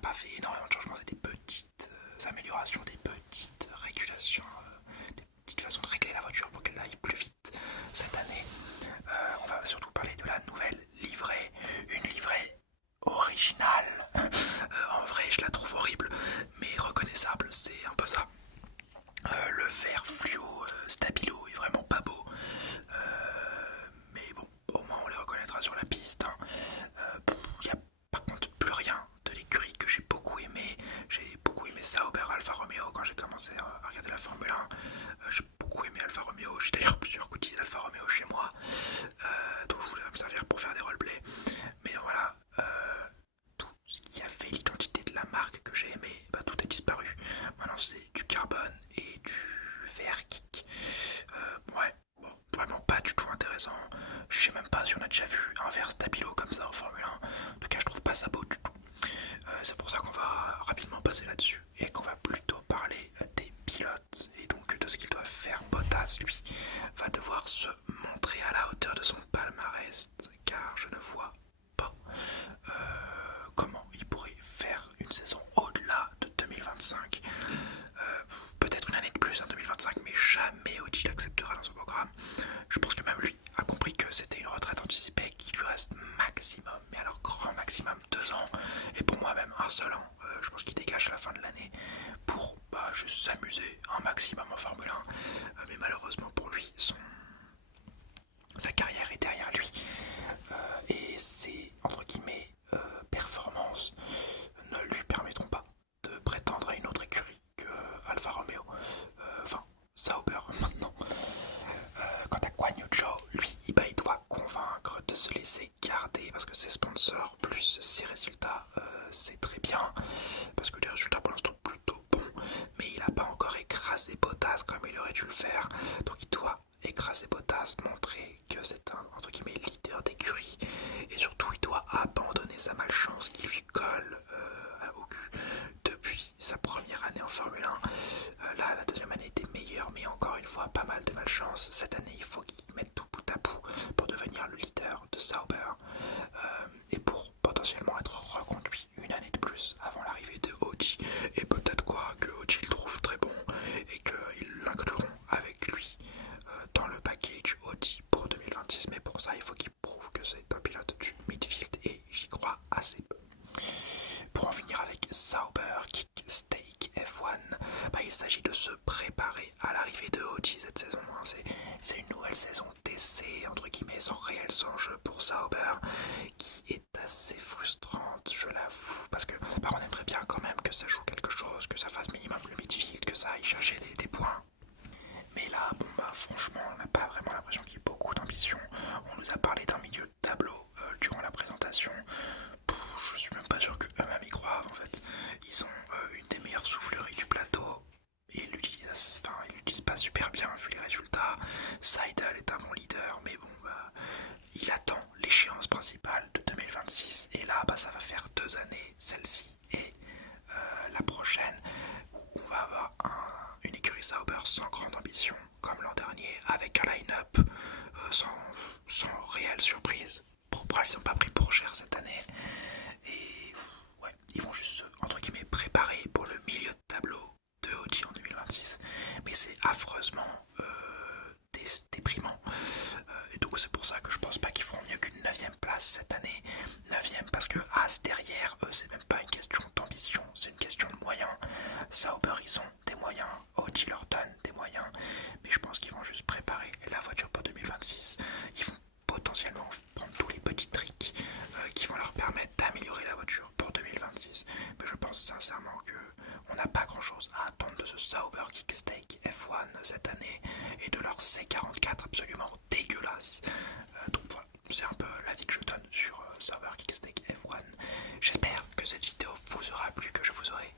pas fait énormément de changements, c'est des petites améliorations, des petites régulations, des petites façons de régler la voiture pour qu'elle aille plus vite cette année. On va surtout parler de la nouvelle livrée, une livrée originale. En vrai, je la trouve horrible, mais reconnaissable, c'est un peu ça. Le vert fluo stabilo est vraiment pas beau, mais bon, au moins on les reconnaîtra sur la piste. Il n'y a par contre plus rien de l'écurie que j'ai beaucoup aimé. J'ai beaucoup aimé Sauber, Alfa Romeo quand j'ai commencé à regarder la Formule 1. J'ai beaucoup aimé Alfa Romeo, j'ai d'ailleurs plusieurs goodies d'Alfa Romeo chez moi, dont je voulais me servir pour faire des roleplays. Mais voilà, tout ce qui a fait l'identité de la marque que j'ai aimé, bah, tout a disparu. Maintenant c'est du carbone et du verre kick. Ouais, bon, vraiment pas du tout intéressant. Je sais même pas si on a déjà vu un verre stabilo comme ça en Formule 1. En tout cas, je trouve pas ça beau du tout. C'est pour ça qu'on va rapidement passer là-dessus et qu'on va plutôt parler des pilotes et donc de ce qu'ils doivent faire. Bottas, lui, va devoir se montrer à la hauteur de son palmarès car je ne vois pas comment il pourrait faire une saison au-delà de 2025. Peut-être une année de plus en 2025, mais jamais Audi l'acceptera dans son programme. Je pense que même lui a compris que c'était une retraite anticipée, qu'il lui reste maximum, mais alors grand maximum 2 ans, et pour moi même un seul an. Je pense qu'il dégage à la fin de l'année pour juste s'amuser un maximum en Formule 1. Mais malheureusement pour lui, sa carrière est derrière lui. Et ses, entre guillemets, performances ne lui permettront pas de prétendre à une autre écurie que Alfa Romeo. Enfin, Sauber maintenant. Quant à Guan Yu Zhou, lui, il doit convaincre de se laisser garder parce que ses sponsors plus ses résultats, c'est très bien. Parce que les résultats pour l'instant sont plutôt bons, mais il n'a pas encore écrasé Bottas comme il aurait dû le faire. Donc il doit écraser Bottas, montrer que c'est un entre guillemets leader d'écurie, et surtout il doit abandonner sa malchance qui lui colle au cul depuis sa première année en Formule 1. Là, la deuxième année était meilleure, mais encore une fois, pas mal de malchance. Cette année, il faut qu'il mette tout bout à bout pour devenir le leader de Sauber et pour potentiellement être reconduit une année de plus avant l'arrivée de Audi. Et peut-être quoi que Audi le trouve très bon et qu'ils l'incluront avec lui dans le package Audi pour 2026. Mais pour ça, il faut qu'il prouve que c'est un pilote du midfield et j'y crois assez peu. Pour en finir avec Sauber Kick Stake F1, il s'agit de se préparer à l'arrivée de Audi cette saison. C'est une nouvelle saison d'essai, entre guillemets, sans réels enjeux pour Sauber, qui est assez frustrante, je l'avoue, parce que on aimerait bien quand même que ça joue quelque chose, que ça fasse minimum le midfield, que ça aille chercher des points. Mais là, franchement, on n'a pas vraiment l'impression qu'il y ait beaucoup d'ambition. On nous a parlé d'un milieu de tableau durant la présentation. Je suis même pas sûr que eux-mêmes y croient en fait. Ils ont une des meilleures souffleries du plateau et ils l'utilisent pas super bien vu les résultats. Seidel est un bon leader, mais bon, il attend l'échéance principale de 2026 et là, ça va faire 2 années, celle-ci et la prochaine, où on va avoir une écurie Sauber sans grande ambition, comme l'an dernier, avec un line-up sans réelle surprise. Bref, ils n'ont pas pris pour cher cette année. Et ouais, ils vont juste, entre guillemets, préparer pour le milieu de tableau de Audi en 2026. Mais c'est affreusement déprimant. Et donc c'est pour ça que je pense pas qu'ils feront mieux qu'une 9ème place cette année. 9ème parce que As derrière, c'est même pas une question d'ambition, c'est une question de moyens. Sauber, ils ont des moyens, Audi leur donne des moyens. Mais je pense qu'ils vont juste préparer la voiture pour 2026. Ils vont potentiellement prendre tous les petits tricks qui vont leur permettre d'améliorer la voiture pour 2026. Mais je pense sincèrement qu'on n'a pas grand chose à attendre de ce Sauber Kickstake F1 cette année et de leur C44 absolument dégueulasse. Donc voilà, c'est un peu l'avis que je donne sur Sauber Kickstake F1. J'espère que cette vidéo vous aura plu, que je vous aurai